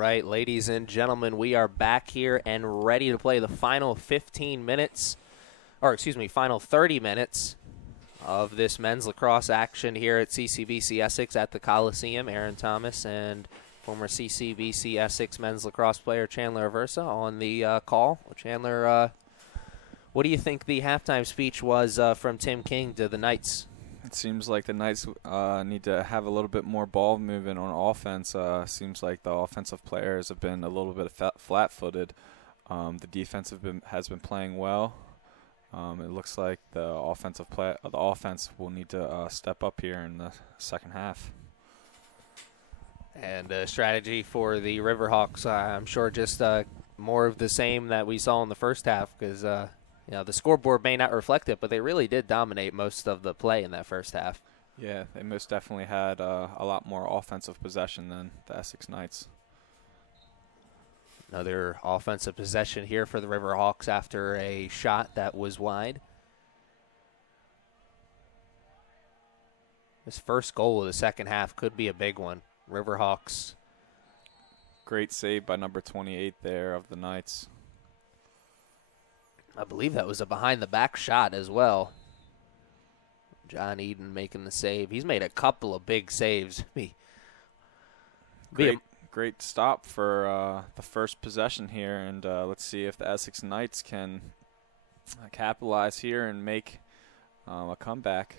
right, ladies and gentlemen, we are back here and ready to play the final 15 minutes, or excuse me, final 30 minutes of this men's lacrosse action here at CCBC Essex at the Coliseum. Aaron Thomas and former CCBC Essex men's lacrosse player Chandler Aversa on the call. Chandler, what do you think the halftime speech was from Tim King to the Knights? It seems like the Knights need to have a little bit more ball movement on offense. Seems like the offensive players have been a little bit flat-footed. The defense has been playing well. It looks like the offense will need to step up here in the second half. And strategy for the Riverhawks, I'm sure just more of the same that we saw in the first half, because the scoreboard may not reflect it, but they really did dominate most of the play in that first half. Yeah, they most definitely had a lot more offensive possession than the Essex Knights. Another offensive possession here for the Riverhawks after a shot that was wide. This first goal of the second half could be a big one. Riverhawks. Great save by number 28 there of the Knights. I believe that was a behind-the-back shot as well. John Eden making the save. He's made a couple of big saves. Great stop for the first possession here, and let's see if the Essex Knights can capitalize here and make a comeback.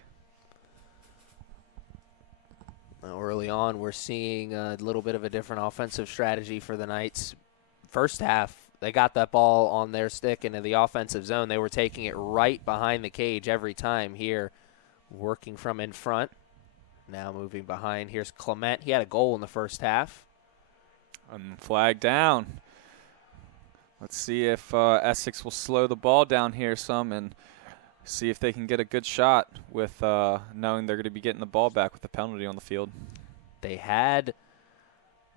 Early on, we're seeing a little bit of a different offensive strategy for the Knights. First half, they got that ball on their stick into the offensive zone. They were taking it right behind the cage every time here, working from in front. Now moving behind. Here's Clement. He had a goal in the first half. Flag down. Let's see if Essex will slow the ball down here some and see if they can get a good shot with knowing they're going to be getting the ball back with the penalty on the field. They had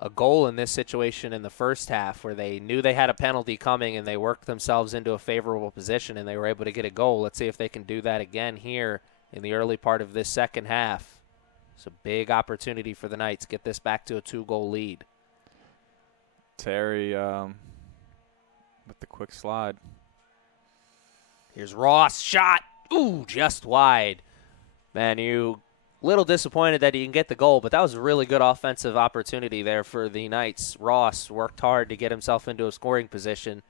a goal in this situation in the first half where they knew they had a penalty coming and they worked themselves into a favorable position and they were able to get a goal. Let's see if they can do that again here in the early part of this second half. It's a big opportunity for the Knights. Get this back to a 2-goal lead. Terry with the quick slide. Here's Ross. Shot. Ooh, just wide. Man, you little disappointed that he didn't get the goal, but that was a really good offensive opportunity there for the Knights. Ross worked hard to get himself into a scoring position.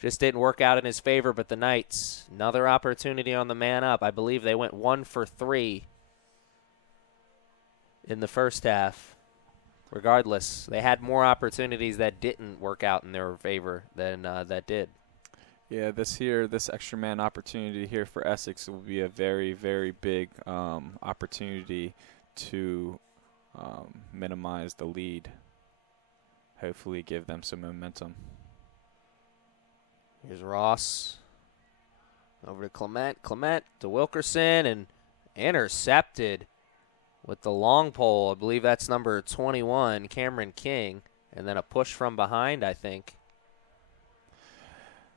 Just didn't work out in his favor, but the Knights, another opportunity on the man up. I believe they went 1 for 3 in the first half. Regardless, they had more opportunities that didn't work out in their favor than that did. Yeah, this extra man opportunity here for Essex will be a very, very big opportunity to minimize the lead. Hopefully give them some momentum. Here's Ross. Over to Clement. Clement to Wilkerson and intercepted with the long pole. I believe that's number 21, Cameron King. And then a push from behind, I think.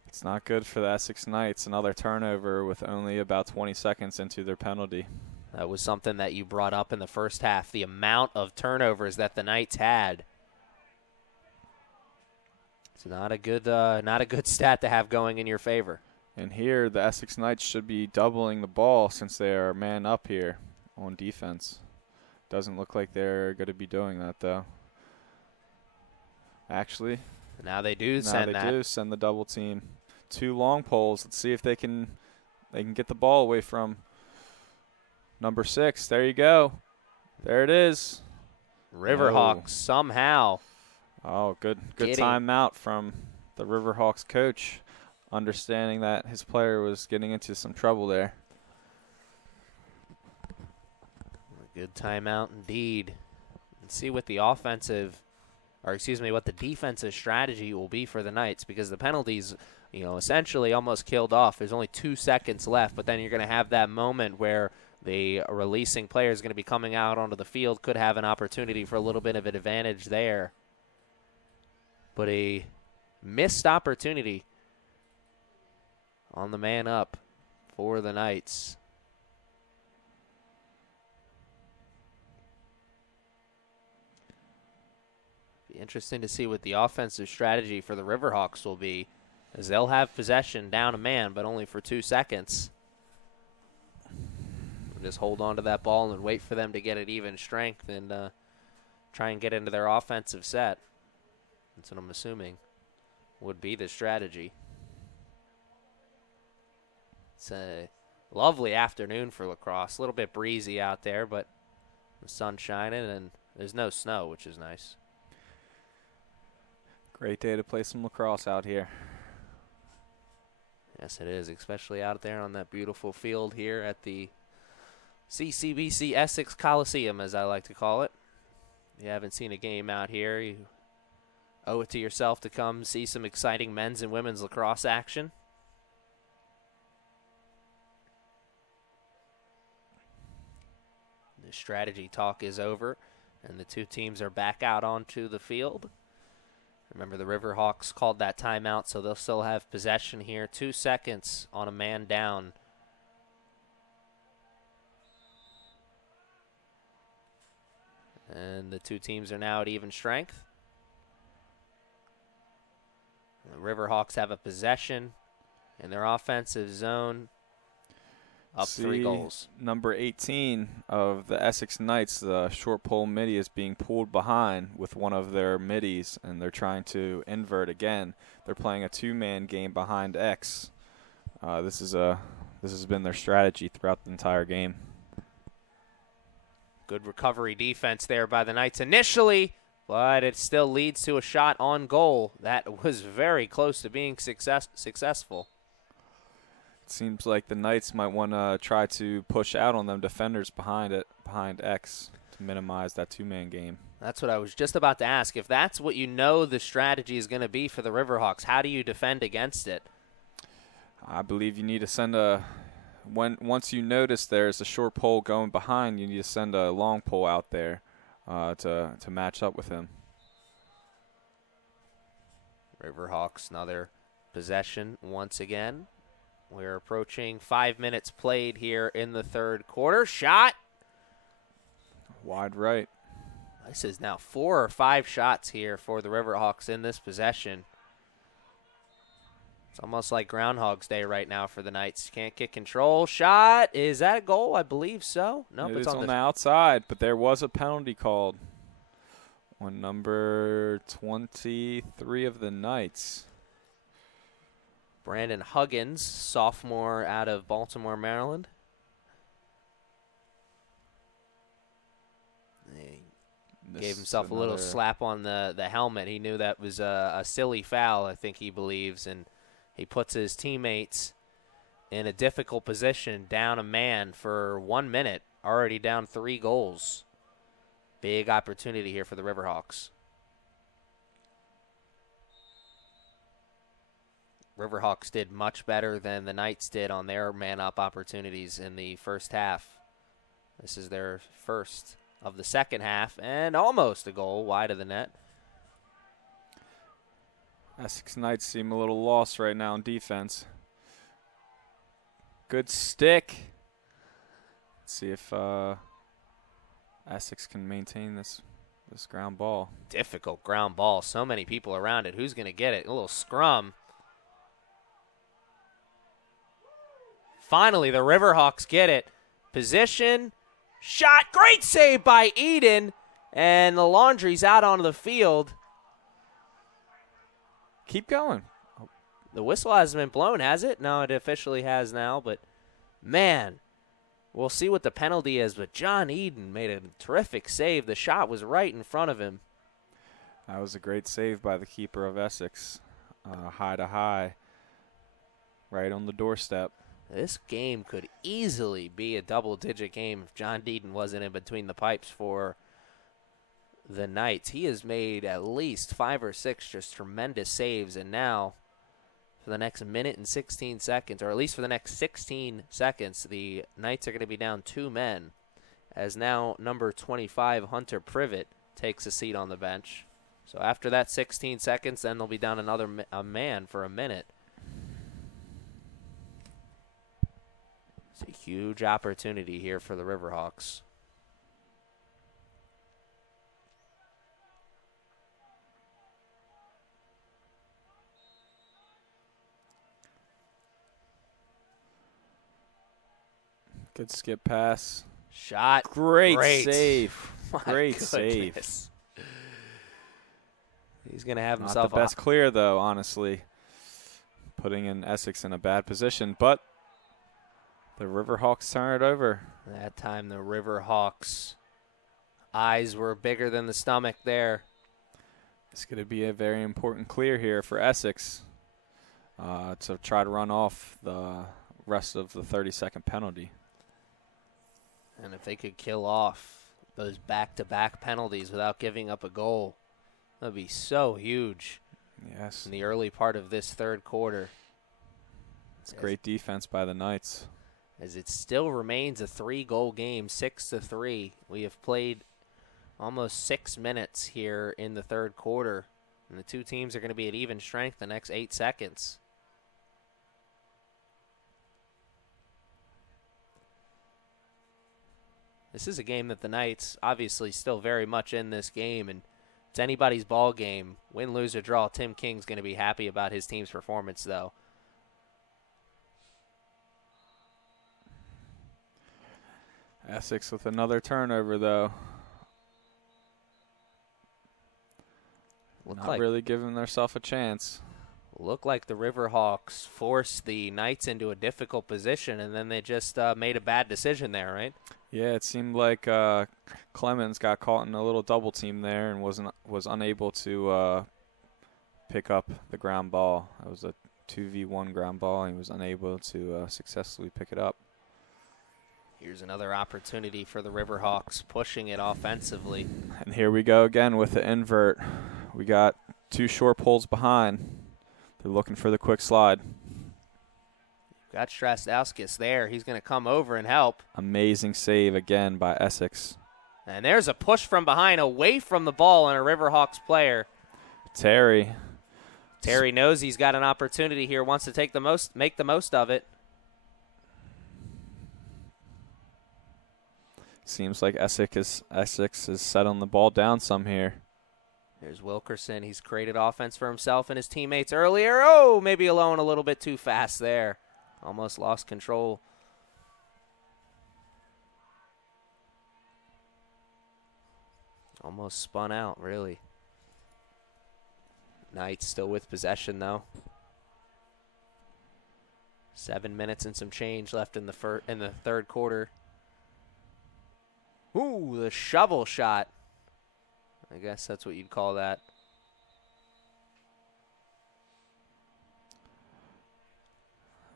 It's not good for the Essex Knights. Another turnover with only about 20 seconds into their penalty. That was something that you brought up in the first half, the amount of turnovers that the Knights had. It's not a good stat to have going in your favor. And here, the Essex Knights should be doubling the ball since they are man up here on defense. Doesn't look like they're going to be doing that, though. Actually, now they do send the double team. 2 long poles. Let's see if they can get the ball away from number 6. There you go. There it is. Riverhawks somehow. Oh, good timeout from the Riverhawks coach, understanding that his player was getting into some trouble there. A good timeout indeed. Let's see what the what the defensive strategy will be for the Knights, because the penalties, essentially almost killed off. There's only 2 seconds left, but then you're going to have that moment where the releasing player is going to be coming out onto the field, could have an opportunity for a little bit of an advantage there. But a missed opportunity on the man up for the Knights. Be interesting to see what the offensive strategy for the Riverhawks will be, as they'll have possession down a man, but only for 2 seconds. We'll just hold on to that ball and wait for them to get it even strength and try and get into their offensive set. That's what I'm assuming would be the strategy. It's a lovely afternoon for lacrosse. A little bit breezy out there, but the sun's shining and there's no snow, which is nice. Great day to play some lacrosse out here. Yes, it is, especially out there on that beautiful field here at the CCBC Essex Coliseum, as I like to call it. If you haven't seen a game out here, you owe it to yourself to come see some exciting men's and women's lacrosse action. The strategy talk is over, and the two teams are back out onto the field. Remember, the Riverhawks called that timeout, so they'll still have possession here. 2 seconds on a man down. And the two teams are now at even strength. The Riverhawks have a possession in their offensive zone. Up 3 goals. Number 18 of the Essex Knights, the short pole midi, is being pulled behind with one of their middies, and they're trying to invert again. They're playing a 2-man game behind X. This has been their strategy throughout the entire game. Good recovery defense there by the Knights initially, but it still leads to a shot on goal. That was very close to being successful. Seems like the Knights might want to try to push out on them defenders behind X to minimize that 2-man game. That's what I was just about to ask. If that's what you know the strategy is going to be for the Riverhawks, how do you defend against it? I believe you need to send once you notice there's a short pole going behind, you need to send a long pole out there to match up with him. Riverhawks, another possession once again. We're approaching 5 minutes played here in the third quarter. Shot. Wide right. This is now 4 or 5 shots here for the Riverhawks in this possession. It's almost like Groundhog's Day right now for the Knights. Can't get control. Shot. Is that a goal? I believe so. Nope, it's on the outside, but there was a penalty called on number 23 of the Knights. Brandon Huggins, sophomore out of Baltimore, Maryland. He gave himself a little slap on the helmet. He knew that was a silly foul, I think he believes, and he puts his teammates in a difficult position, down a man for 1 minute, already down 3 goals. Big opportunity here for the Riverhawks. Riverhawks did much better than the Knights did on their man-up opportunities in the first half. This is their first of the second half, and almost a goal wide of the net. Essex Knights seem a little lost right now in defense. Good stick. Let's see if Essex can maintain this ground ball. Difficult ground ball. So many people around it. Who's going to get it? A little scrum. Finally, the Riverhawks get it. Position. Shot. Great save by Eden. And the Laundry's out onto the field. Keep going. The whistle hasn't been blown, has it? No, it officially has now. But, man, we'll see what the penalty is. But John Eden made a terrific save. The shot was right in front of him. That was a great save by the keeper of Essex. High to high. Right on the doorstep. This game could easily be a double-digit game if John Deaton wasn't in between the pipes for the Knights. He has made at least 5 or 6 just tremendous saves, and now for the next minute and 16 seconds, or at least for the next 16 seconds, the Knights are going to be down 2 men, as now number 25, Hunter Privet, takes a seat on the bench. So after that 16 seconds, then they'll be down another man for a minute. It's a huge opportunity here for the Riverhawks. Good skip pass. Shot. Great save. Great goodness. save. He's going to have Not himself the best clear, though, honestly. Putting in Essex in a bad position, but the Riverhawks turn it over. That time the Riverhawks' eyes were bigger than the stomach there. It's going to be a very important clear here for Essex to try to run off the rest of the 30-second penalty. And if they could kill off those back-to-back penalties without giving up a goal, that would be so huge. Yes. In the early part of this third quarter. It's great defense by the Knights. As it still remains a 3-goal game, 6-3. We have played almost 6 minutes here in the third quarter, and the two teams are going to be at even strength the next 8 seconds. This is a game that the Knights obviously still very much in this game, and it's anybody's ball game. Win, lose, or draw, Tim King's going to be happy about his team's performance, though. Essex with another turnover, though. Not really giving themselves a chance. Looked like the Riverhawks forced the Knights into a difficult position, and then they just made a bad decision there, right? Yeah, it seemed like Clemens got caught in a little double team there and was unable to pick up the ground ball. It was a 2v1 ground ball, and he was unable to successfully pick it up. Here's another opportunity for the Riverhawks, pushing it offensively. And here we go again with the invert. We got 2 short pulls behind. They're looking for the quick slide. Got Strastowskis there. He's going to come over and help. Amazing save again by Essex. And there's a push from behind away from the ball and a Riverhawks player. Terry knows he's got an opportunity here, wants to make the most of it. Seems like Essex is settling the ball down some here. There's Wilkerson. He's created offense for himself and his teammates earlier. Oh, maybe alone a little bit too fast there. Almost lost control. Almost spun out, really. Knights still with possession, though. 7 minutes and some change left in the third quarter. Ooh, the shovel shot. I guess that's what you'd call that.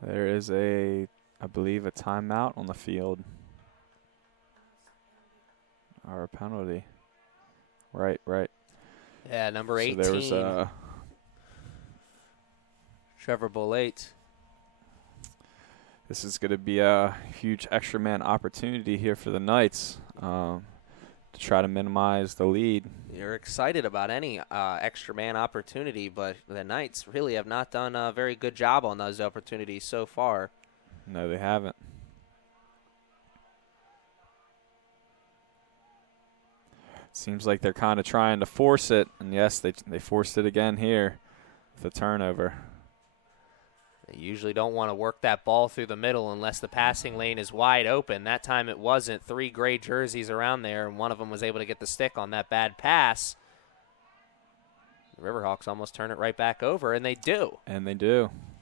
There is I believe, a timeout on the field. Or a penalty. Right. Yeah, number 18. So there was Trevor Bolate. This is going to be a huge extra man opportunity here for the Knights to try to minimize the lead. You're excited about any extra man opportunity, but the Knights really have not done a very good job on those opportunities so far. No, they haven't. Seems like they're kind of trying to force it, and yes, they forced it again here with a turnover. They usually don't want to work that ball through the middle unless the passing lane is wide open. That time it wasn't. 3 gray jerseys around there, and one of them was able to get the stick on that bad pass. The Riverhawks almost turn it right back over, and they do.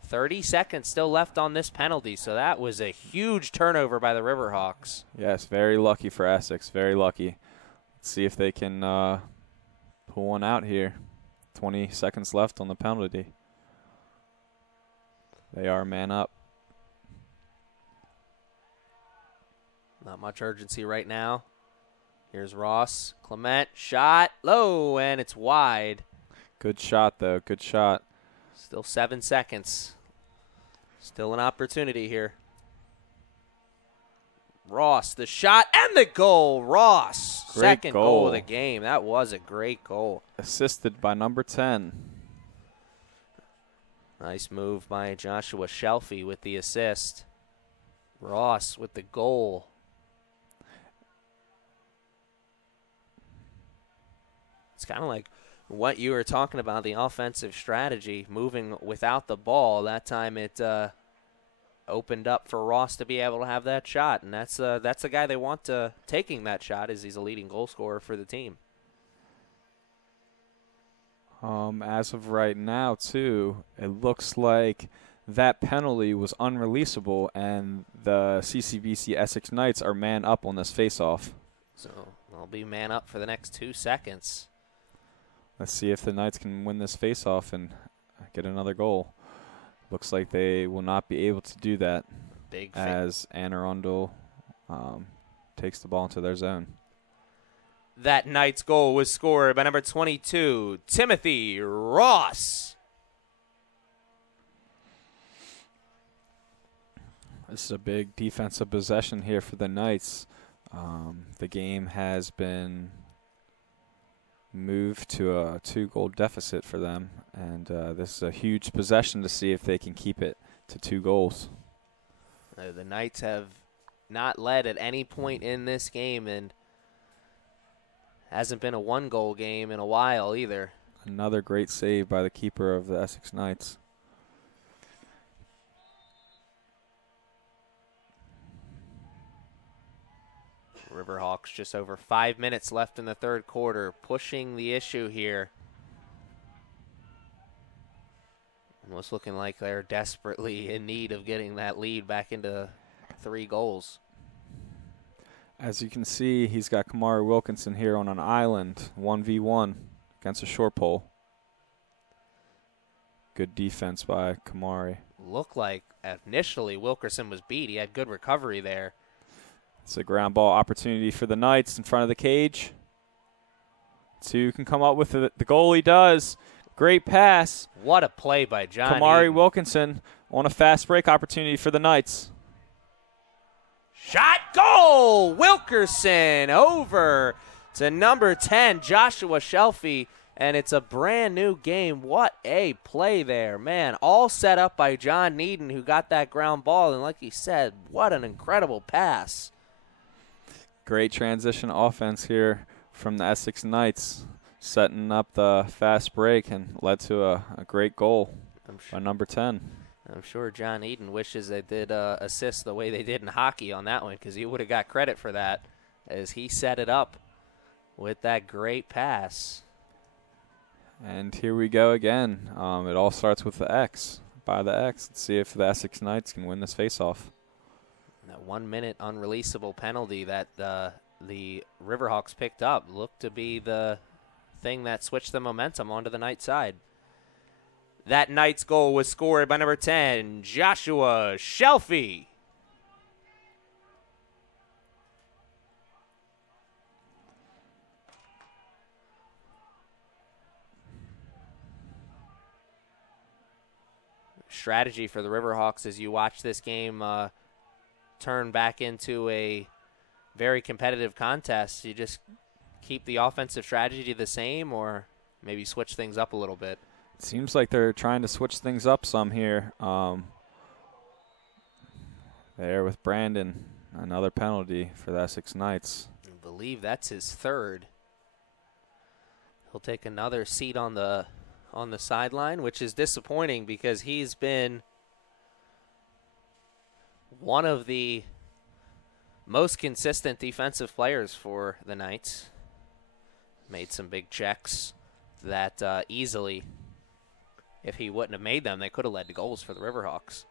30 seconds still left on this penalty, so that was a huge turnover by the Riverhawks. Yes, very lucky for Essex, very lucky. Let's see if they can pull one out here. 20 seconds left on the penalty. They are man up. Not much urgency right now. Here's Ross. Clement, shot, low, and it's wide. Good shot, though. Good shot. Still 7 seconds. Still an opportunity here. Ross, the shot, and the goal. Ross, Great second goal goal of the game. That was a great goal. Assisted by number 10. Nice move by Joshua Shelfie with the assist. Ross with the goal. It's kind of like what you were talking about, the offensive strategy, moving without the ball. That time it opened up for Ross to be able to have that shot, and that's the guy they want taking that shot, as he's a leading goal scorer for the team. As of right now, too, it looks like that penalty was unreleasable, and the CCBC Essex Knights are man up on this face-off. So they'll be man up for the next 2 seconds. Let's see if the Knights can win this face-off and get another goal. Looks like they will not be able to do that as Arundel takes the ball into their zone. That Knights goal was scored by number 22, Timothy Ross. This is a big defensive possession here for the Knights. The game has been moved to a 2-goal deficit for them, and this is a huge possession to see if they can keep it to 2 goals. The Knights have not led at any point in this game, and hasn't been a 1-goal game in a while either. Another great save by the keeper of the Essex Knights. Riverhawks just over 5 minutes left in the third quarter, pushing the issue here. Almost looking like they're desperately in need of getting that lead back into 3 goals. As you can see, he's got Kamari Wilkinson here on an island, 1v1 against a short pole. Good defense by Kamari. Looked like initially Wilkerson was beat. He had good recovery there. It's a ground ball opportunity for the Knights in front of the cage. 2 can come up with it. The goalie does. Great pass. What a play by John Kamari Eden. Wilkinson on a fast break opportunity for the Knights. Shot, goal! Wilkerson over to number 10, Joshua Shelfie, and it's a brand new game. What a play there, man. All set up by John Needon, who got that ground ball, and like he said, what an incredible pass. Great transition offense here from the Essex Knights, setting up the fast break and led to a great goal by number 10. I'm sure John Eden wishes they did assist the way they did in hockey on that one, because he would have got credit for that as he set it up with that great pass. And here we go again. It all starts with the X. By the X, let's see if the Essex Knights can win this faceoff. That 1-minute unreleasable penalty that the Riverhawks picked up looked to be the thing that switched the momentum onto the Knights side. That Knights goal was scored by number 10, Joshua Shelfie. Strategy for the Riverhawks as you watch this game turn back into a very competitive contest. You just keep the offensive strategy the same, or maybe switch things up a little bit. Seems like they're trying to switch things up some here. There with Brandon, another penalty for the Essex Knights. I believe that's his 3rd. He'll take another seat on the sideline, which is disappointing because he's been one of the most consistent defensive players for the Knights. Made some big checks that easily, if he wouldn't have made them, they could have led to goals for the Riverhawks.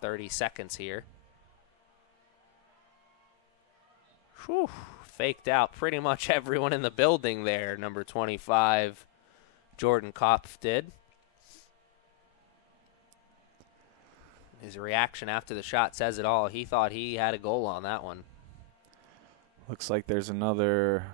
30 seconds here. Whew, faked out pretty much everyone in the building there, number 25, Jordan Kopf did. His reaction after the shot says it all. He thought he had a goal on that one. Looks like there's another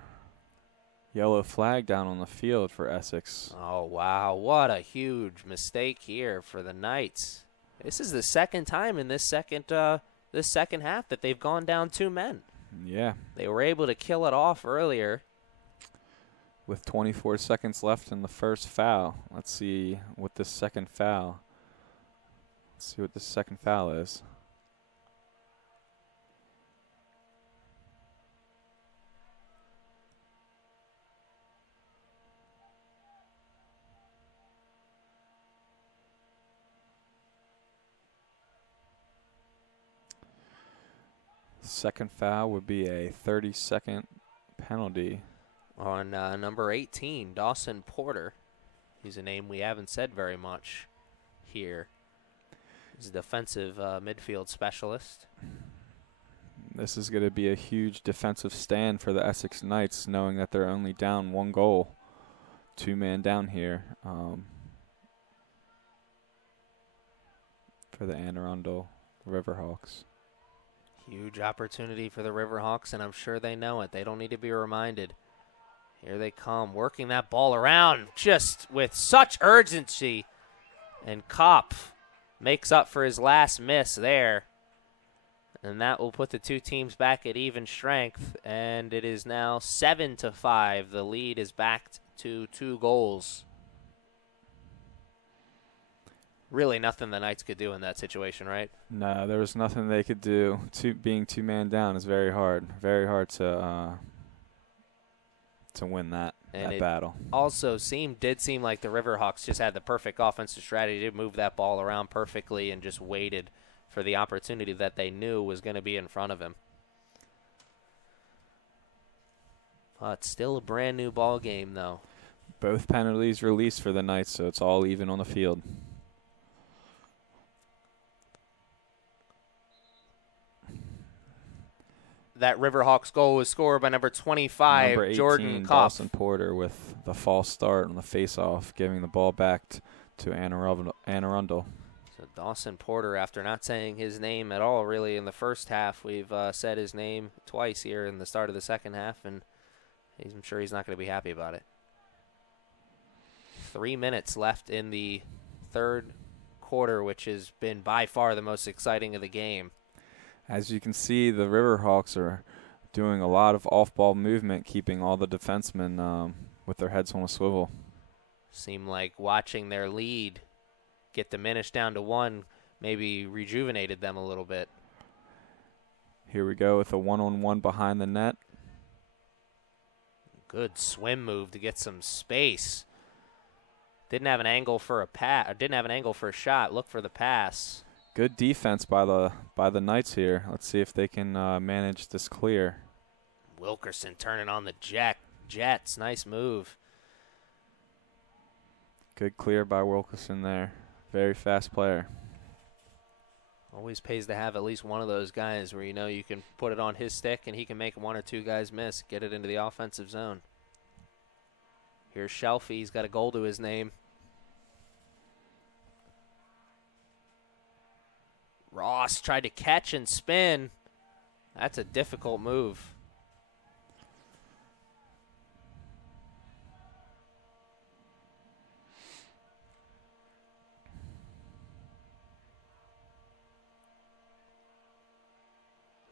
yellow flag down on the field for Essex. Oh, wow. What a huge mistake here for the Knights. This is the second time in this second half that they've gone down 2 men. Yeah. They were able to kill it off earlier. With 24 seconds left in the first foul. Let's see what this second foul. Let's see what this second foul is. The second foul would be a 30-second penalty. On number 18, Dawson Porter. He's a name we haven't said very much here. He's a defensive midfield specialist. This is going to be a huge defensive stand for the Essex Knights, knowing that they're only down 1 goal. 2-man down here for the Anne Arundel Riverhawks. Huge opportunity for the Riverhawks, and I'm sure they know it. They don't need to be reminded. Here they come, working that ball around just with such urgency. And Kopp makes up for his last miss there. And that will put the two teams back at even strength. And it is now 7-5. The lead is back to 2 goals. Really nothing the Knights could do in that situation, right? No, there was nothing they could do. Being 2-man down is very hard. Very hard to win that battle. Also did seem like the Riverhawks just had the perfect offensive strategy to move that ball around perfectly and just waited for the opportunity that they knew was going to be in front of him. But still a brand new ball game, though. Both penalties released for the Knights, so it's all even on the field. That Riverhawks goal was scored by number 25, number 18, Jordan Kopp. Dawson Porter with the false start on the face-off, giving the ball back to Anne Arundel. So Dawson Porter, after not saying his name at all really in the first half, we've said his name twice here in the start of the second half, and I'm sure he's not going to be happy about it. 3 minutes left in the third quarter, which has been by far the most exciting of the game. As you can see, the Riverhawks are doing a lot of off-ball movement, keeping all the defensemen with their heads on a swivel. Seem like watching their lead get diminished down to 1 maybe rejuvenated them a little bit. Here we go with a one-on-one behind the net. Good swim move to get some space. Didn't have an angle for a shot. Look for the pass. Good defense by the Knights here. Let's see if they can manage this clear. Wilkerson turning on the Jets. Nice move. Good clear by Wilkerson there. Very fast player. Always pays to have at least one of those guys where you know you can put it on his stick and he can make 1 or 2 guys miss, get it into the offensive zone. Here's Shelfie. He's got a goal to his name. Ross tried to catch and spin. That's a difficult move.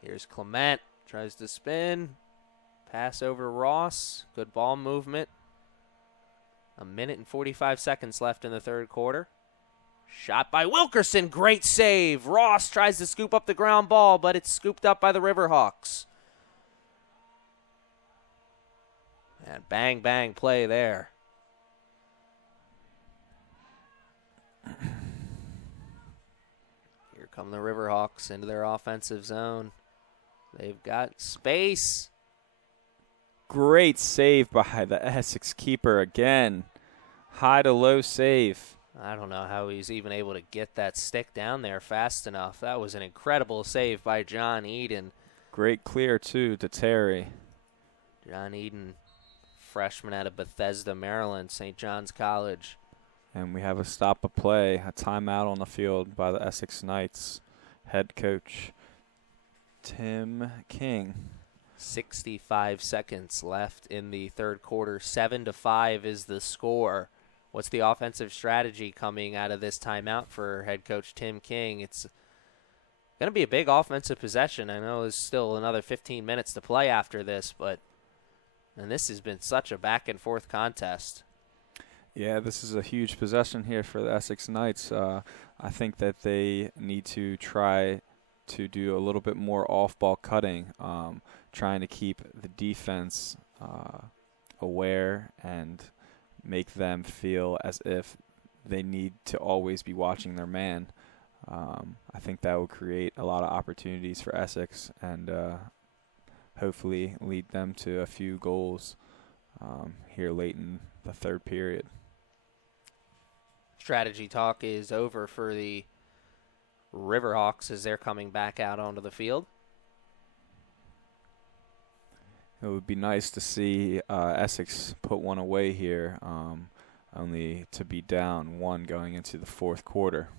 Here's Clement. Tries to spin. Pass over Ross. Good ball movement. 1 minute and 45 seconds left in the third quarter. Shot by Wilkerson. Great save. Ross tries to scoop up the ground ball, but it's scooped up by the Riverhawks. And bang, bang play there. Here come the Riverhawks into their offensive zone. They've got space. Great save by the Essex keeper again. High to low save. I don't know how he's even able to get that stick down there fast enough. That was an incredible save by John Eden. Great clear, too, to Terry. John Eden, freshman out of Bethesda, Maryland, St. John's College. And we have a stop of play, a timeout on the field by the Essex Knights. Head coach Tim King. 65 seconds left in the third quarter. 7-5 is the score. What's the offensive strategy coming out of this timeout for head coach Tim King? It's going to be a big offensive possession. I know there's still another 15 minutes to play after this, and this has been such a back-and-forth contest. Yeah, this is a huge possession here for the Essex Knights. I think that they need to try to do a little bit more off-ball cutting, trying to keep the defense aware and make them feel as if they need to always be watching their man. I think that will create a lot of opportunities for Essex and hopefully lead them to a few goals here late in the third period. Strategy talk is over for the Riverhawks as they're coming back out onto the field. It would be nice to see Essex put one away here, only to be down one going into the fourth quarter.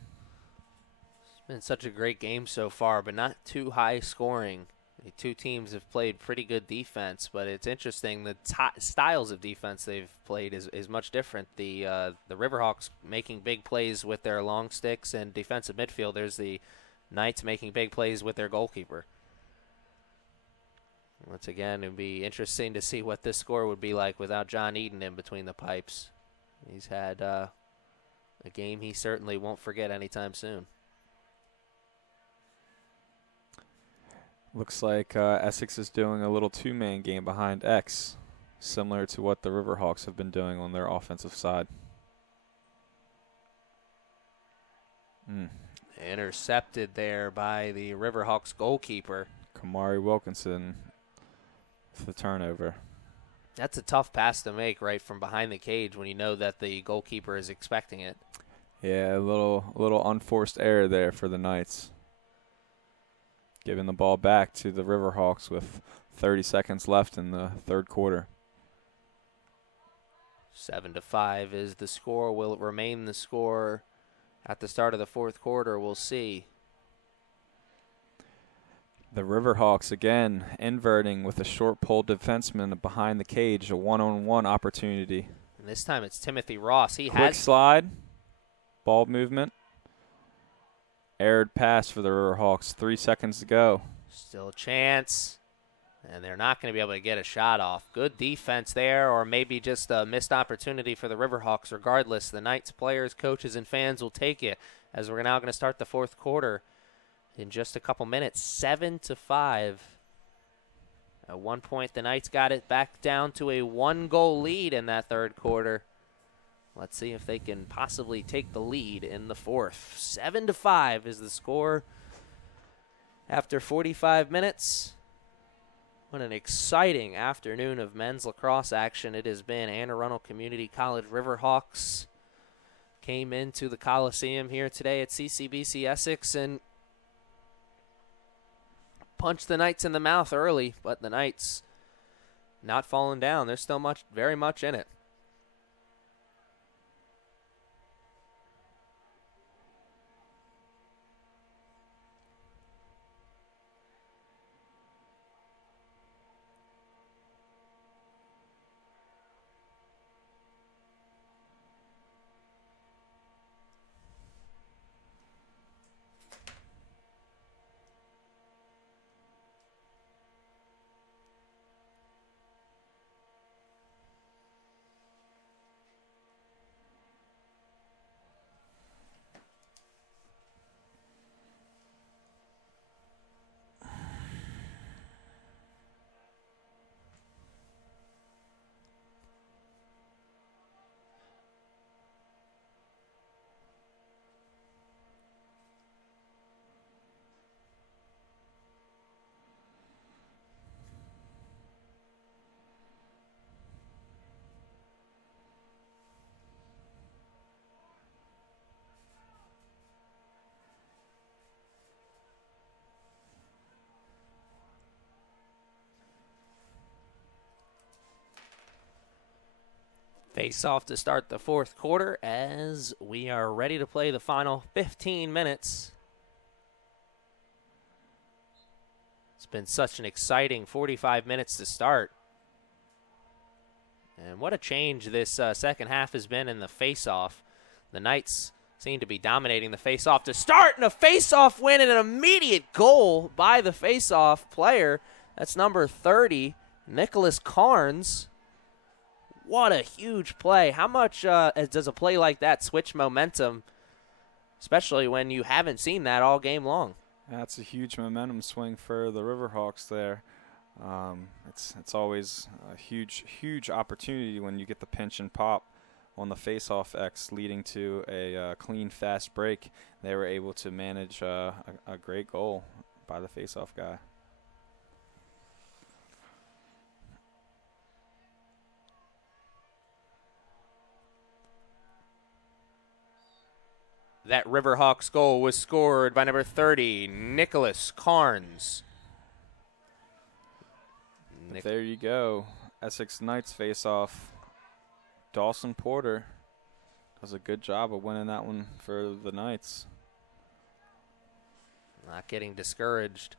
It's been such a great game so far, but not too high scoring. The two teams have played pretty good defense, but it's interesting the styles of defense they've played is much different. The Riverhawks making big plays with their long sticks and defensive midfielders. The Knights making big plays with their goalkeeper. Once again, it would be interesting to see what this score would be like without John Eden in between the pipes. He's had a game he certainly won't forget anytime soon. Looks like Essex is doing a little two-man game behind X, similar to what the Riverhawks have been doing on their offensive side. Intercepted there by the Riverhawks goalkeeper. Kamari Wilkinson with the turnover. That's a tough pass to make right from behind the cage when you know that the goalkeeper is expecting it. Yeah, a little unforced error there for the Knights. Giving the ball back to the Riverhawks with 30 seconds left in the third quarter. 7-5 is the score. Will it remain the score at the start of the fourth quarter? We'll see. The Riverhawks again inverting with a short pole defenseman behind the cage, a one-on-one opportunity. And this time it's Timothy Ross. Quick slide, ball movement. Erred pass for the Riverhawks. 3 seconds to go. Still a chance. And they're not going to be able to get a shot off. Good defense there, or maybe just a missed opportunity for the Riverhawks. Regardless, the Knights players, coaches, and fans will take it as we're now going to start the fourth quarter in just a couple minutes. 7-5. At one point, the Knights got it back down to a one-goal lead in that third quarter. Let's see if they can possibly take the lead in the fourth. 7-5 is the score after 45 minutes. What an exciting afternoon of men's lacrosse action it has been. Anne Arundel Community College Riverhawks came into the Coliseum here today at CCBC Essex and punched the Knights in the mouth early, but the Knights not falling down. There's still very much in it. Face off to start the fourth quarter as we are ready to play the final 15 minutes. It's been such an exciting 45 minutes to start. And what a change this second half has been in the face-off. The Knights seem to be dominating the face-off to start, and a face-off win and an immediate goal by the face-off player. That's number 30, Nicholas Carnes. What a huge play. How much does a play like that switch momentum, especially when you haven't seen that all game long? That's a huge momentum swing for the Riverhawks there. It's always a huge opportunity when you get the pinch and pop on the face-off X, leading to a clean, fast break. They were able to manage a great goal by the face-off guy. That Riverhawks goal was scored by number 30, Nicholas Carnes. There you go. Essex Knights face-off. Dawson Porter does a good job of winning that one for the Knights. Not getting discouraged.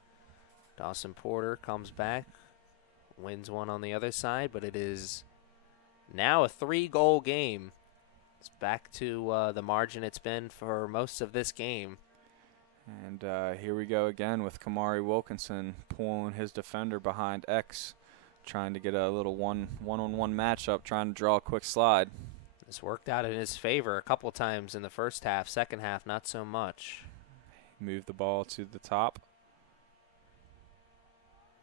Dawson Porter comes back, wins one on the other side, but it is now a 3-goal game. It's back to the margin it's been for most of this game. And here we go again with Kamari Wilkinson pulling his defender behind X, trying to get a little one-on-one matchup, trying to draw a quick slide. This worked out in his favor a couple times in the first half. Second half, not so much. Move the ball to the top.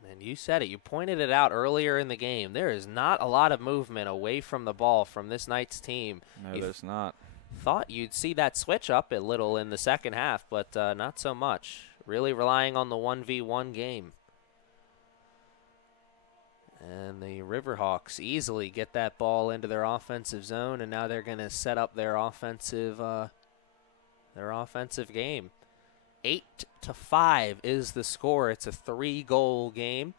And you said it. You pointed it out earlier in the game. There is not a lot of movement away from the ball from this Knights team. No, there's not. Thought you'd see that switch up a little in the second half, but not so much. Really relying on the 1v1 game. And the Riverhawks easily get that ball into their offensive zone, and now they're going to set up their offensive game. 8-5 is the score. It's a 3-goal game.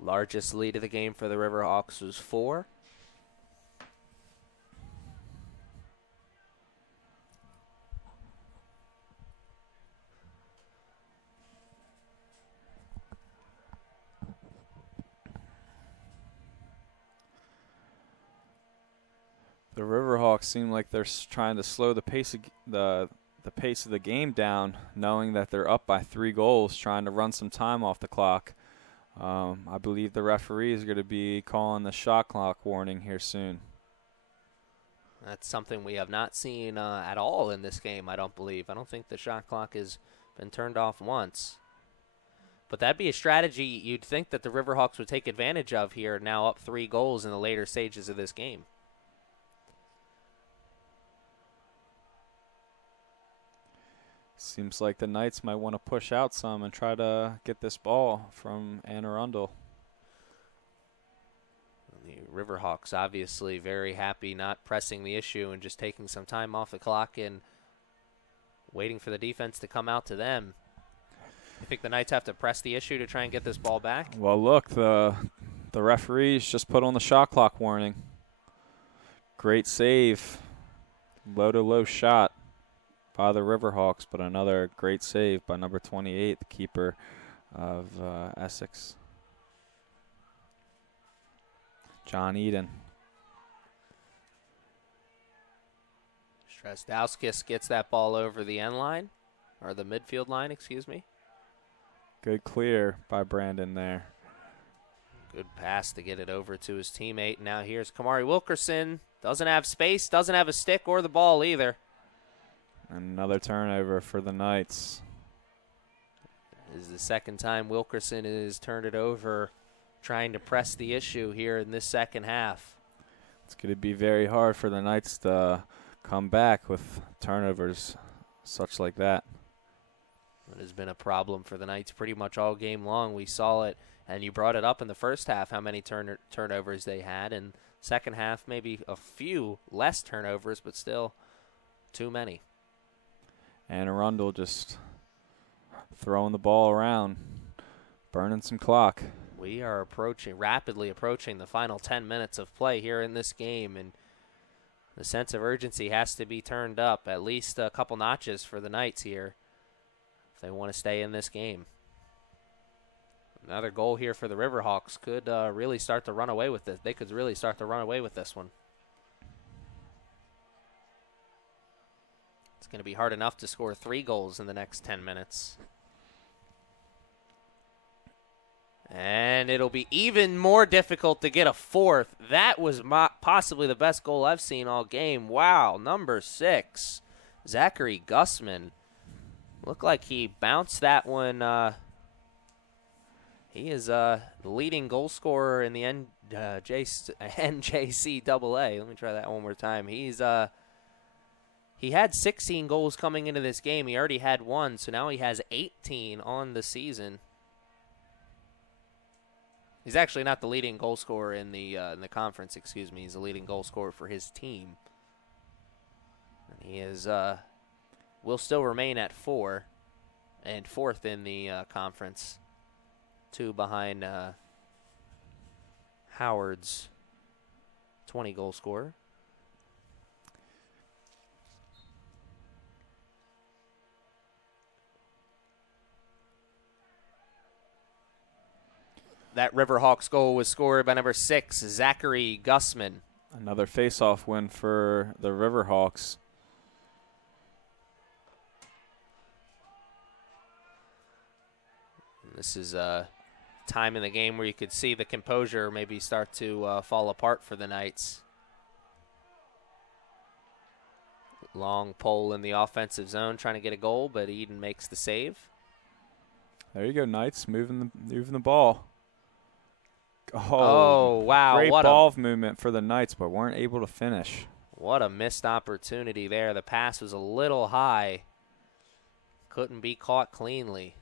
Largest lead of the game for the Riverhawks was 4. The Riverhawks seem like they're trying to slow the pace of the pace of the game down, knowing that they're up by 3 goals, trying to run some time off the clock. I believe the referee is going to be calling the shot clock warning here soon. That's something we have not seen at all in this game, I don't believe. I don't think the shot clock has been turned off once. But that'd be a strategy you'd think that the Riverhawks would take advantage of here, now up 3 goals in the later stages of this game. Seems like the Knights might want to push out some and try to get this ball from Arundel. The Riverhawks obviously very happy not pressing the issue and just taking some time off the clock and waiting for the defense to come out to them. You think the Knights have to press the issue to try and get this ball back? Well, look, the referees just put on the shot clock warning. Great save. Low-to-low shot by the Riverhawks, but another great save by number 28, the keeper of Essex, John Eden. Strasdowskis gets that ball over the end line, or the midfield line, excuse me. Good clear by Brandon there. Good pass to get it over to his teammate. Now here's Kamari Wilkerson. Doesn't have space, doesn't have a stick or the ball either. Another turnover for the Knights. This is the second time Wilkerson has turned it over, trying to press the issue here in this second half. It's going to be very hard for the Knights to come back with turnovers such like that. It has been a problem for the Knights pretty much all game long. We saw it, and you brought it up in the first half, how many turnovers they had. And second half, maybe a few less turnovers, but still too many. And Arundel just throwing the ball around, burning some clock. We are rapidly approaching the final 10 minutes of play here in this game, and the sense of urgency has to be turned up at least a couple notches for the Knights here if they want to stay in this game. Another goal here for the Riverhawks could really start to run away with this. They could really start to run away with this one. It's going to be hard enough to score 3 goals in the next 10 minutes. And it'll be even more difficult to get a 4th. That was possibly the best goal I've seen all game. Wow, number 6, Zachary Gussman. Looked like he bounced that one. He is the leading goal scorer in the NJCAA. Let me try that one more time. He had 16 goals coming into this game. He already had one, so now he has 18 on the season. He's actually not the leading goal scorer in the conference. Excuse me. He's the leading goal scorer for his team. And he is will still remain at 4 and 4th in the conference. 2 behind Howard's 20 goal scorer. That Riverhawks goal was scored by number 6, Zachary Gussman. Another face-off win for the Riverhawks. This is a time in the game where you could see the composure maybe start to fall apart for the Knights. Long pole in the offensive zone trying to get a goal, but Eden makes the save. There you go, Knights, moving the ball. Oh, wow. Great ball movement for the Knights, but weren't able to finish. What a missed opportunity there. The pass was a little high. Couldn't be caught cleanly.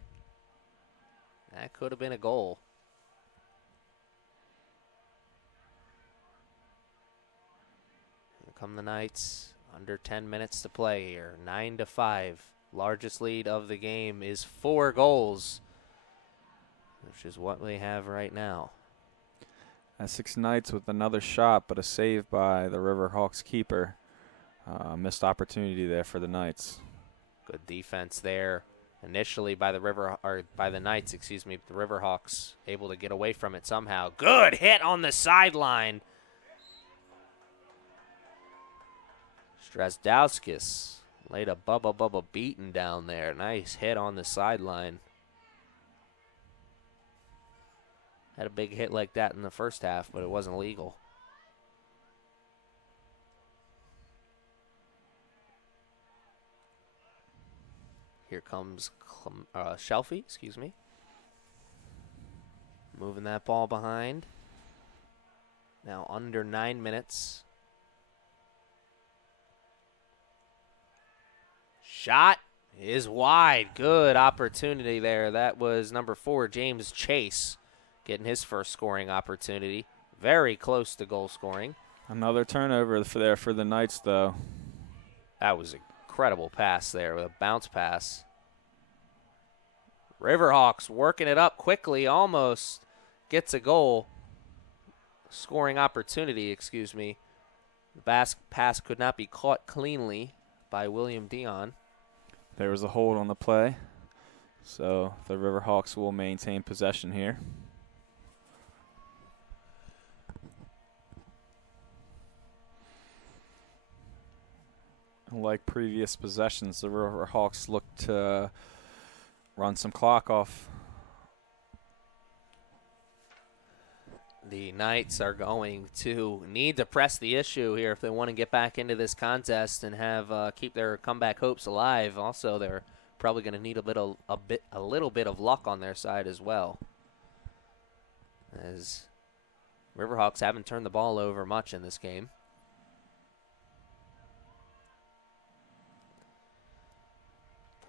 That could have been a goal. Here come the Knights. Under 10 minutes to play here. 9-5. Largest lead of the game is 4 goals, which is what we have right now. Essex Knights with another shot, but a save by the Riverhawks keeper. Missed opportunity there for the Knights. Good defense there. Initially by the Knights, excuse me. The Riverhawks able to get away from it somehow. Good hit on the sideline. Strazdowskis laid a Bubba beating down there. Nice hit on the sideline. Had a big hit like that in the first half, but it wasn't legal. Here comes Shelfie, excuse me. Moving that ball behind. Now under 9 minutes. Shot is wide. Good opportunity there. That was number 4, James Chase, getting his first scoring opportunity. Very close to goal scoring. Another turnover for the Knights, though. That was an incredible pass there with a bounce pass. Riverhawks working it up quickly, almost gets a goal. Scoring opportunity, excuse me. The pass could not be caught cleanly by William Dion. There was a hold on the play, so the Riverhawks will maintain possession here. Like previous possessions, the Riverhawks look to run some clock off. The Knights are going to need to press the issue here if they want to get back into this contest and have keep their comeback hopes alive. Also, they're probably going to need a little bit of luck on their side as well, as Riverhawks haven't turned the ball over much in this game.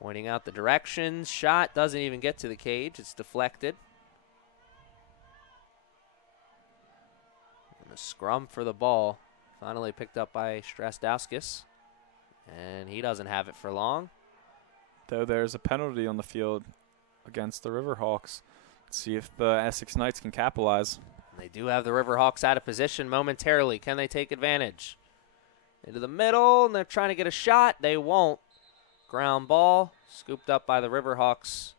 Pointing out the directions. Shot doesn't even get to the cage. It's deflected. And a scrum for the ball. Finally picked up by Strazdowskis. And he doesn't have it for long. Though there's a penalty on the field against the Riverhawks. Let's see if the Essex Knights can capitalize. They do have the Riverhawks out of position momentarily. Can they take advantage? Into the middle, and they're trying to get a shot. They won't. Ground ball, scooped up by the Riverhawks.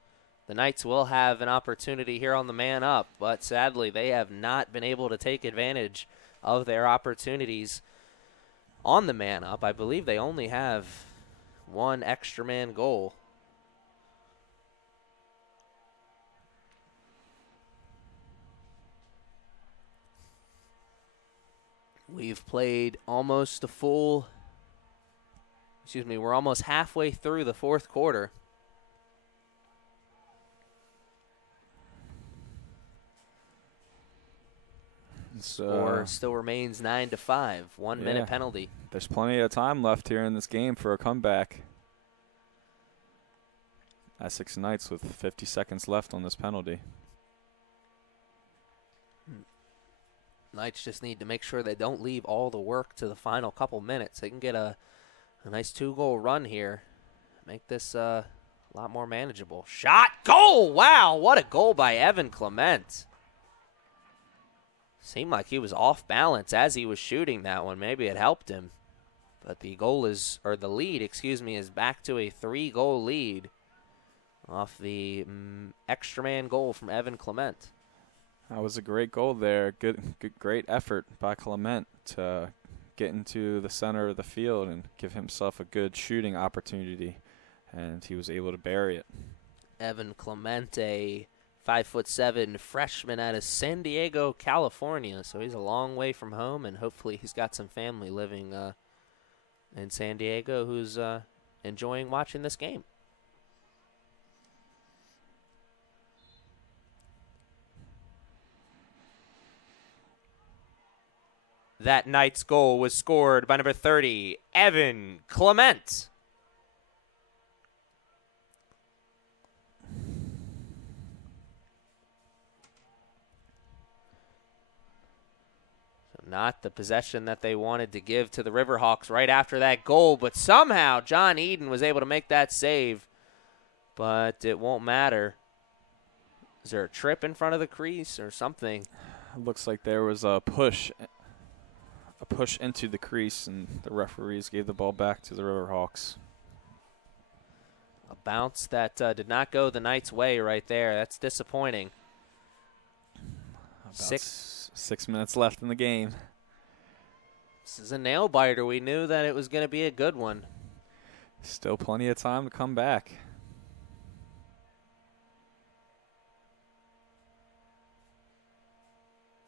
The Knights will have an opportunity here on the man up, but sadly they have not been able to take advantage of their opportunities on the man up. I believe they only have one extra man goal. We've played almost a full... we're almost halfway through the fourth quarter. Score still remains 9-5. 1 minute penalty. There's plenty of time left here in this game for a comeback. Essex Knights with 50 seconds left on this penalty. Knights just need to make sure they don't leave all the work to the final couple minutes. They can get a nice 2-goal run here. Make this a lot more manageable. Shot, goal! Wow, what a goal by Evan Clement. Seemed like he was off balance as he was shooting that one. Maybe it helped him. But the lead, is back to a 3-goal lead off the extra man goal from Evan Clement. That was a great goal there. Great effort by Clement to get into the center of the field and give himself a good shooting opportunity, and he was able to bury it. Evan Clement, a 5'7" freshman out of San Diego, California. So he's a long way from home, and hopefully he's got some family living in San Diego who's enjoying watching this game. That Knights goal was scored by number 30, Evan Clement. Not the possession that they wanted to give to the Riverhawks right after that goal, but somehow John Eden was able to make that save, but it won't matter. Is there a trip in front of the crease or something? It looks like there was a push into the crease, and the referees gave the ball back to the Riverhawks. A bounce that did not go the Knights' way right there. That's disappointing. About 6 minutes left in the game. This is a nail-biter. We knew that it was going to be a good one. Still plenty of time to come back.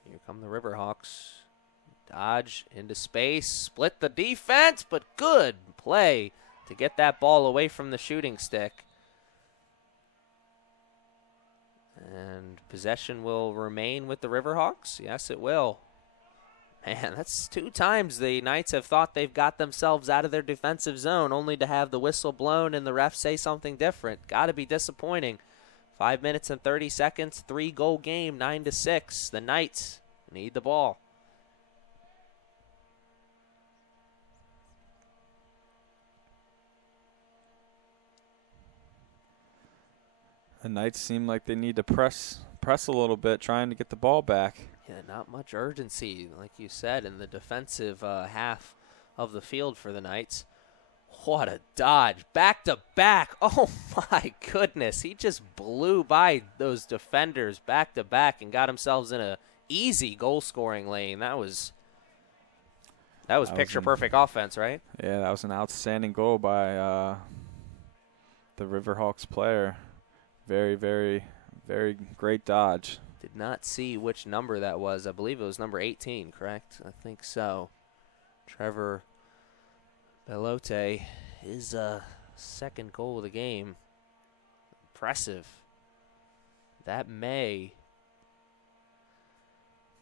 Here come the Riverhawks. Dodge into space, split the defense, but good play to get that ball away from the shooting stick. And possession will remain with the Riverhawks. Yes, it will. Man, that's 2 times the Knights have thought they've got themselves out of their defensive zone, only to have the whistle blown and the ref say something different. Got to be disappointing. 5 minutes and 30 seconds, 3-goal game, 9-6. The Knights need the ball. The Knights seem like they need to press a little bit, trying to get the ball back. Yeah, not much urgency, like you said, in the defensive half of the field for the Knights. What a dodge. Back to back. Oh, my goodness. He just blew by those defenders back to back and got himself in an easy goal-scoring lane. That was picture-perfect offense, right? Yeah, that was an outstanding goal by the Riverhawks player. Very, very, very great dodge. Did not see which number that was. I believe it was number 18, correct? I think so. Trevor Belote, his second goal of the game. Impressive. That may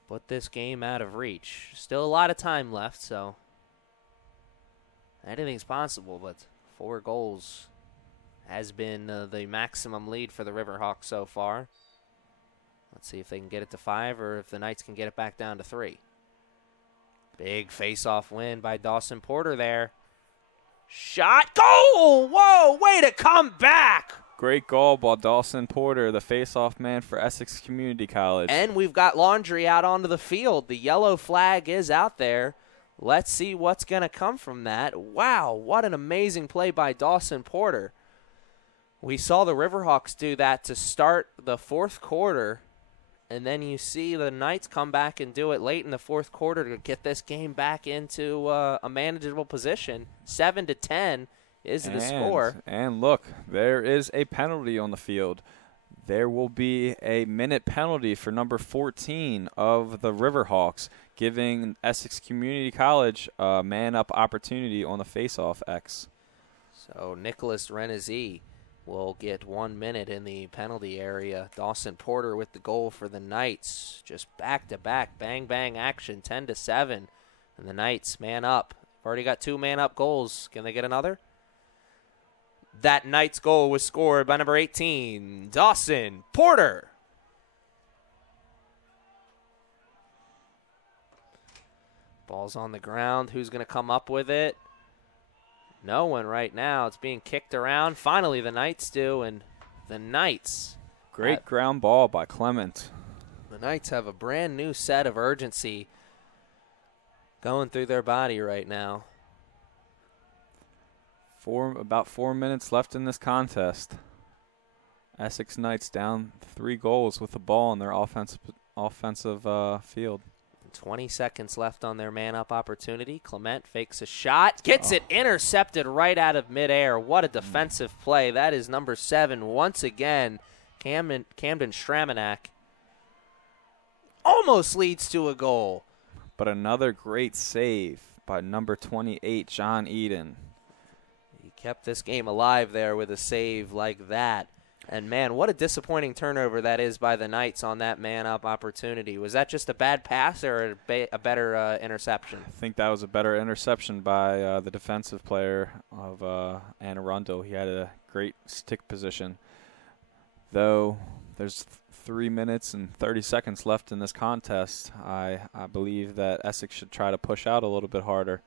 put this game out of reach. Still a lot of time left, so anything's possible, but 4 goals has been the maximum lead for the Riverhawks so far. Let's see if they can get it to 5 or if the Knights can get it back down to 3. Big face-off win by Dawson Porter there. Shot, goal! Whoa, way to come back! Great goal by Dawson Porter, the face-off man for Essex Community College. And we've got laundry out onto the field. The yellow flag is out there. Let's see what's going to come from that. Wow, what an amazing play by Dawson Porter. We saw the Riverhawks do that to start the 4th quarter, and then you see the Knights come back and do it late in the 4th quarter to get this game back into a manageable position. 7-10 is the score. And look, there is a penalty on the field. There will be a minute penalty for number 14 of the Riverhawks, giving Essex Community College a man-up opportunity on the face-off X. So Nicholas Renizzi will get 1 minute in the penalty area. Dawson Porter with the goal for the Knights. Just back-to-back bang-bang action, 10-7. And the Knights man up. Already got 2 man-up goals. Can they get another? That Knights goal was scored by number 18, Dawson Porter. Ball's on the ground. Who's going to come up with it? No one right now. It's being kicked around. Finally, the Knights do, and the Knights. Great ground ball by Clement. The Knights have a brand new set of urgency going through their body right now. About 4 minutes left in this contest. Essex Knights down 3 goals with the ball in their offensive field. 20 seconds left on their man-up opportunity. Clement fakes a shot, gets it intercepted right out of midair. What a defensive play. That is number 7 once again, Camden Stramanak. Almost leads to a goal. But another great save by number 28, John Eden. He kept this game alive there with a save like that. And, man, what a disappointing turnover that is by the Knights on that man-up opportunity. Was that just a bad pass or a better interception? I think that was a better interception by the defensive player of Arundel. He had a great stick position. Though there's 3 minutes and 30 seconds left in this contest, I believe that Essex should try to push out a little bit harder.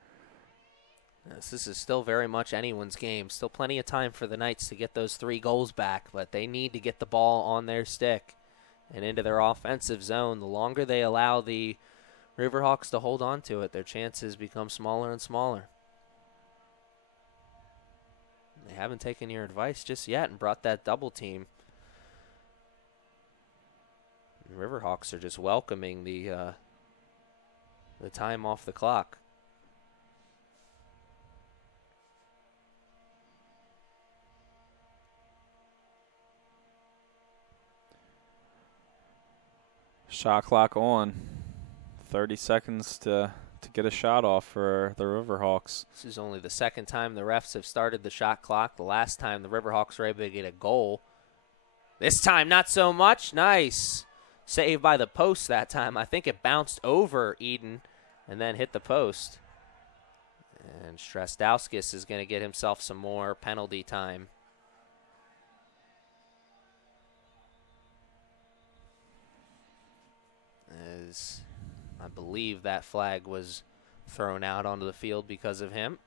Yes, this is still very much anyone's game. Still plenty of time for the Knights to get those 3 goals back, but they need to get the ball on their stick and into their offensive zone. The longer they allow the Riverhawks to hold on to it, their chances become smaller and smaller. They haven't taken your advice just yet and brought that double team. The Riverhawks are just welcoming the time off the clock. Shot clock on. 30 seconds to get a shot off for the Riverhawks. This is only the second time the refs have started the shot clock. The last time the Riverhawks were able to get a goal. This time, not so much. Nice. Saved by the post that time. I think it bounced over Eden and then hit the post. And Strastowskis is going to get himself some more penalty time. As I believe that flag was thrown out onto the field because of him.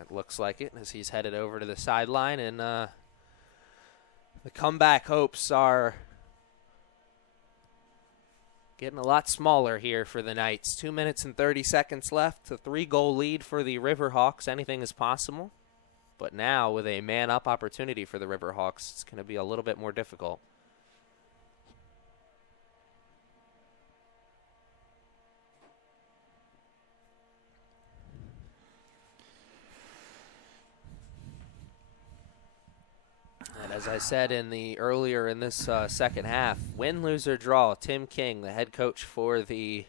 It looks like it as he's headed over to the sideline, and the comeback hopes are getting a lot smaller here for the Knights. 2 minutes and 30 seconds left. A 3-goal lead for the Riverhawks. Anything is possible. But now with a man-up opportunity for the Riverhawks, it's going to be a little bit more difficult. As I said earlier in this second half, win, lose, or draw, Tim King, the head coach for the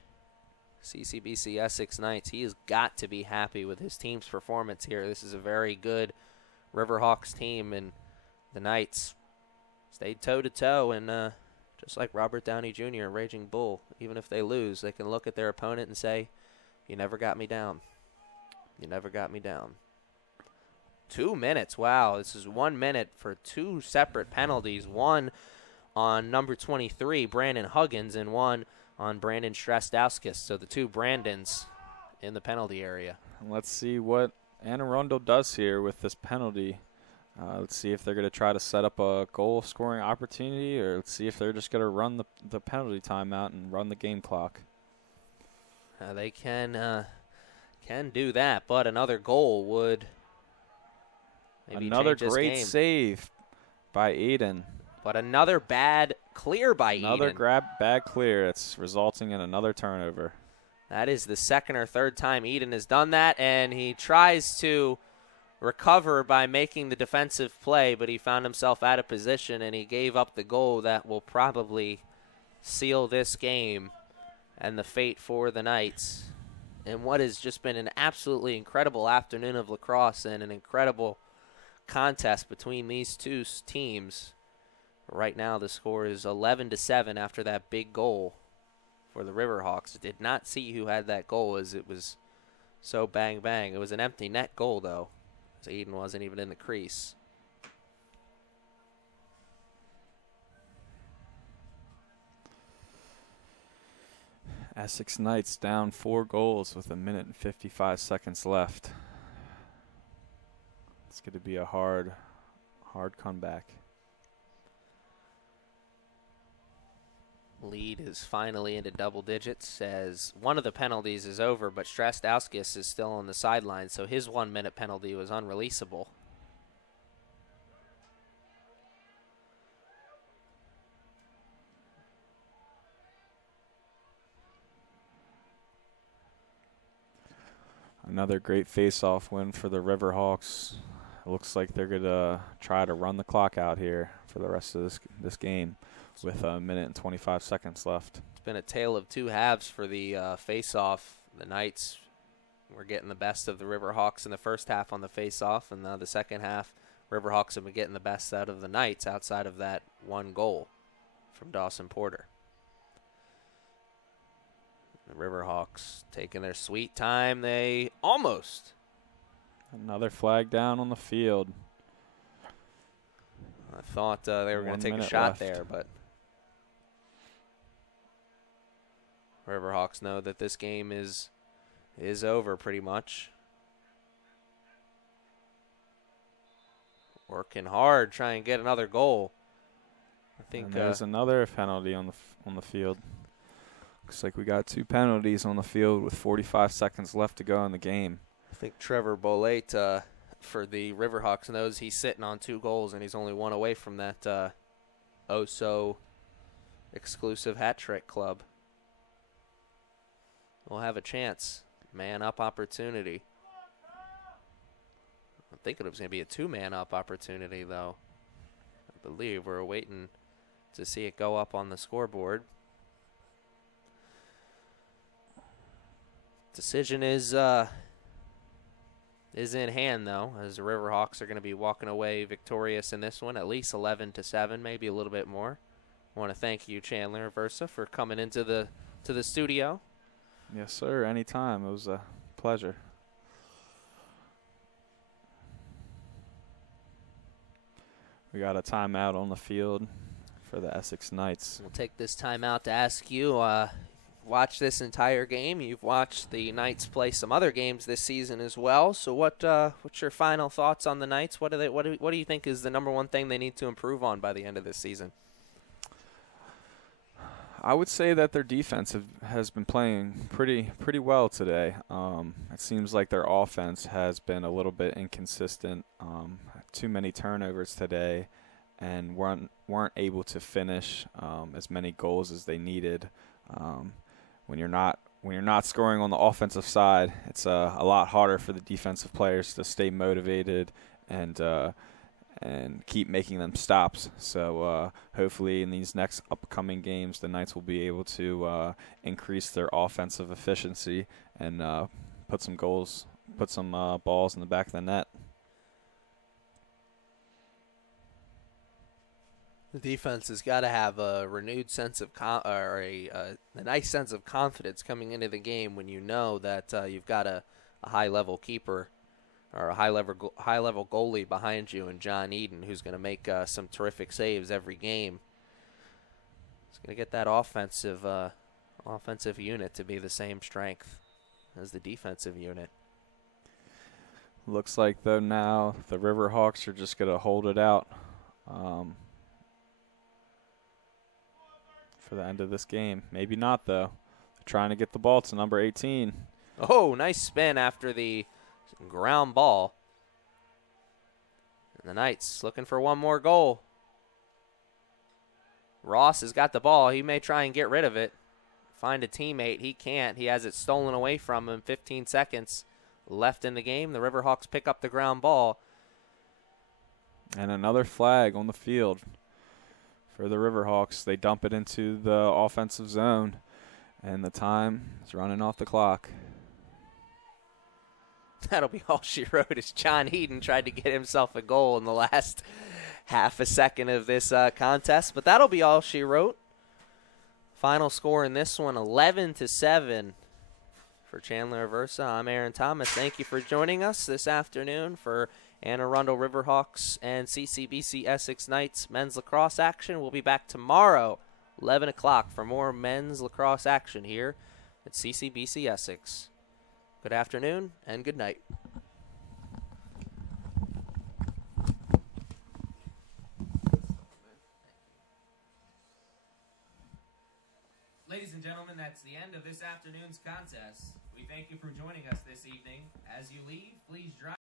CCBC Essex Knights, he has got to be happy with his team's performance here. This is a very good Riverhawks team, and the Knights stayed toe-to-toe, and just like Robert Downey Jr. and Raging Bull, even if they lose, they can look at their opponent and say, "You never got me down. You never got me down." 2 minutes. Wow, this is 1 minute for 2 separate penalties. One on number 23, Brandon Huggins, and one on Brandon Strastowskis. So the 2 Brandons in the penalty area. Let's see what Arundel does here with this penalty. Let's see if they're going to try to set up a goal-scoring opportunity, or let's see if they're just going to run the penalty timeout and run the game clock. They can do that, but another goal would maybe another change this great game. save by Eden. But another bad clear by Another Eden. bad clear. It's resulting in another turnover. That is the second or third time Eden has done that, and he tries to recover by making the defensive play, but he found himself out of position, and he gave up the goal that will probably seal this game and the fate for the Knights. And what has just been an absolutely incredible afternoon of lacrosse and an incredible contest between these two teams. Right now the score is 11-7 after that big goal for the Riverhawks. Did not see who had that goal as it was so bang bang. It was an empty net goal though, as Eden wasn't even in the crease. Essex Knights down 4 goals with 1:55 left. It's going to be a hard comeback. Lead is finally into double digits as one of the penalties is over, but Strastauskas is still on the sideline, so his 1-minute penalty was unreleasable. Another great face-off win for the Riverhawks. It looks like they're going to try to run the clock out here for the rest of this game with 1:25 left. It's been a tale of two halves for the face-off. The Knights were getting the best of the Riverhawks in the first half on the face-off, and now the second half, Riverhawks have been getting the best out of the Knights outside of that one goal from Dawson Porter. The Riverhawks taking their sweet time. They almost. Another flag down on the field. I thought they were going to take a shot left there, but Riverhawks know that this game is over pretty much. Working hard, trying to get another goal. I think and there's another penalty on the field. Looks like we got 2 penalties on the field with 45 seconds left to go in the game. I think Trevor Bolate for the Riverhawks knows he's sitting on 2 goals and he's only 1 away from that oh-so exclusive hat trick club. We'll have a chance. Man-up opportunity. I'm thinking it was going to be a 2-man-up opportunity, though. I believe we're waiting to see it go up on the scoreboard. Decision is in hand, though, as the Riverhawks are going to be walking away victorious in this one, at least 11-7, maybe a little bit more. I want to thank you, Chandler Versa, for coming into the studio. Yes, sir. Anytime. It was a pleasure. We got a timeout on the field for the Essex Knights. We'll take this timeout to ask you, watch this entire game. You've watched the Knights play some other games this season as well. So what's your final thoughts on the Knights? What do you think is the number one thing they need to improve on by the end of this season? I would say that their defense has been playing pretty well today. It seems like their offense has been a little bit inconsistent. Too many turnovers today, and weren't able to finish as many goals as they needed. When you're not scoring on the offensive side, it's a lot harder for the defensive players to stay motivated and keep making them stops. So hopefully in these next upcoming games, the Knights will be able to increase their offensive efficiency and put some balls in the back of the net. The defense has got to have a renewed sense of a nice sense of confidence coming into the game when you know that you've got a high-level keeper or a high-level goalie behind you in John Eden, who's going to make some terrific saves every game. He's going to get that offensive unit to be the same strength as the defensive unit. Looks like, though, now the Riverhawks are just going to hold it out for the end of this game. Maybe not, though. They're trying to get the ball to number 18. Oh, nice spin after the ground ball. And the Knights looking for one more goal. Ross has got the ball. He may try and get rid of it. Find a teammate. He can't. He has it stolen away from him. 15 seconds left in the game. The Riverhawks pick up the ground ball. And another flag on the field for the Riverhawks. They dump it into the offensive zone, and the time is running off the clock. That'll be all she wrote as John Heaton tried to get himself a goal in the last half a second of this contest. But that'll be all she wrote. Final score in this one, 11-7 for Chandler Aversa. I'm Aaron Thomas. Thank you for joining us this afternoon for Arundel Riverhawks and CCBC Essex Knights men's lacrosse action. We'll be back tomorrow, 11 o'clock, for more men's lacrosse action here at CCBC Essex. Good afternoon and good night. Ladies and gentlemen, that's the end of this afternoon's contest. We thank you for joining us this evening. As you leave, please drive.